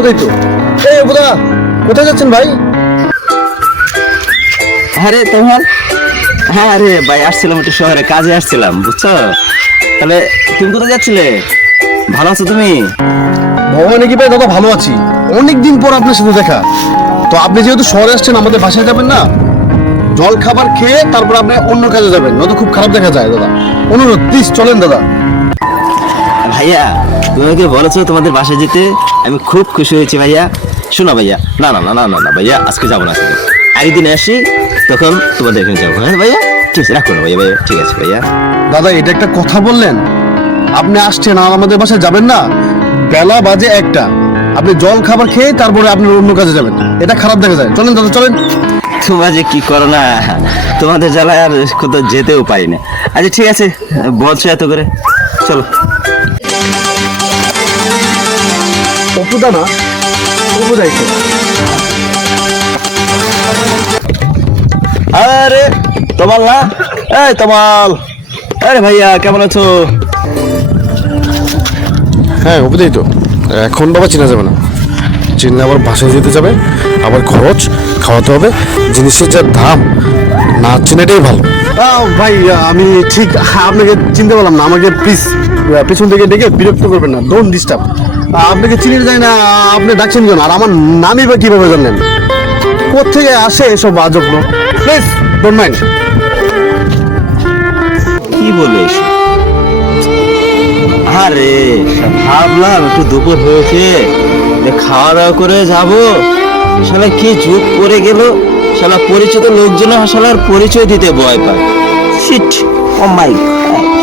অবুদাই তো। এই অবুদা, কোথায় যাচ্ছেন ভাই? আরে তোমার, হ্যাঁ আরে ভাই আসছিলাম একটু শহরে কাজে আসছিলাম, বুঝছো? তাহলে তুমি কোথায় যাচ্ছিলে? ভালো আছো তুমি? ভগবানে কি ভাই দাদা ভালো আছি। অনেকদিন পর আপনার সাথে দেখা। তো আপনি যেহেতু শহরে আসছেন, আমাদের বাসায় যাবেন না? জল খাবার খেয়ে তারপর আপনি অন্য কাজে যাবেন, নয়তো খুব খারাপ দেখা যায় দাদা। অনুরোধ, প্লিজ চলেন দাদা। ভাইয়া তুমি আমাকে বলেছো তোমাদের বাসায় যেতে, আমি খুব খুশি হয়েছি ভাইয়া। শোনো ভাইয়া, না না না না না না ভাইয়া, আজকে যাবো না, আজকে আরেকদিন আসি, তখন তোমাদের এখানে যাবো। হ্যাঁ ভাইয়া, ঠিক আছে, রাখো না ভাইয়া, ভাইয়া ঠিক আছে ভাইয়া। দাদা এটা একটা কথা বললেন? আপনি আসছেন আর আমাদের বাসায় যাবেন না? বেলা বাজে 1টা, আপনি জল খাবার খেয়ে তারপরে আপনি অন্য কাজে যাবেন, এটা খারাপ দেখা যায়। চলেন দাদা চলেন। তোমরা যে কি করো না, তোমাদের জ্বালায় আর কোথাও যেতেও পারি না। আচ্ছা ঠিক আছে, বলছো এত করে, চলো। অপুদা না, অপুদাই তো। আরে তোমাল না, এই তোমাল, আরে ভাইয়া কেমন আছো? হ্যাঁ অপুদাই তো। এখন বাবা চেনা যাবে না, চিনলে আবার বাসায় যেতে যাবে, আবার খরচ, খাওয়াতে হবে, জিনিসের যা দাম, না চেনাটাই ভালো। ভাই আমি ঠিক আপনাকে চিনতে পারলাম না, আমাকে প্লিজ পেছন থেকে ডেকে বিরক্ত করবেন না, ডোন্ট ডিস্টার্ব। আপনাকে চিনে যায় না, আপনি ডাকছেন কেন? আর আমার নামই বা কিভাবে জানলেন? কোথেকে আসে এসব আজব লোক? Please don't mind. কি বলে এসব? আরে ভাবলাম একটু দুপুর হয়েছে, খাওয়া দাওয়া করে যাবো, শালা কি যুগ করে গেল, শালা পরিচিত লোকজন শালার পরিচয় দিতে ভয় পায়। শিট, ও মাই গড।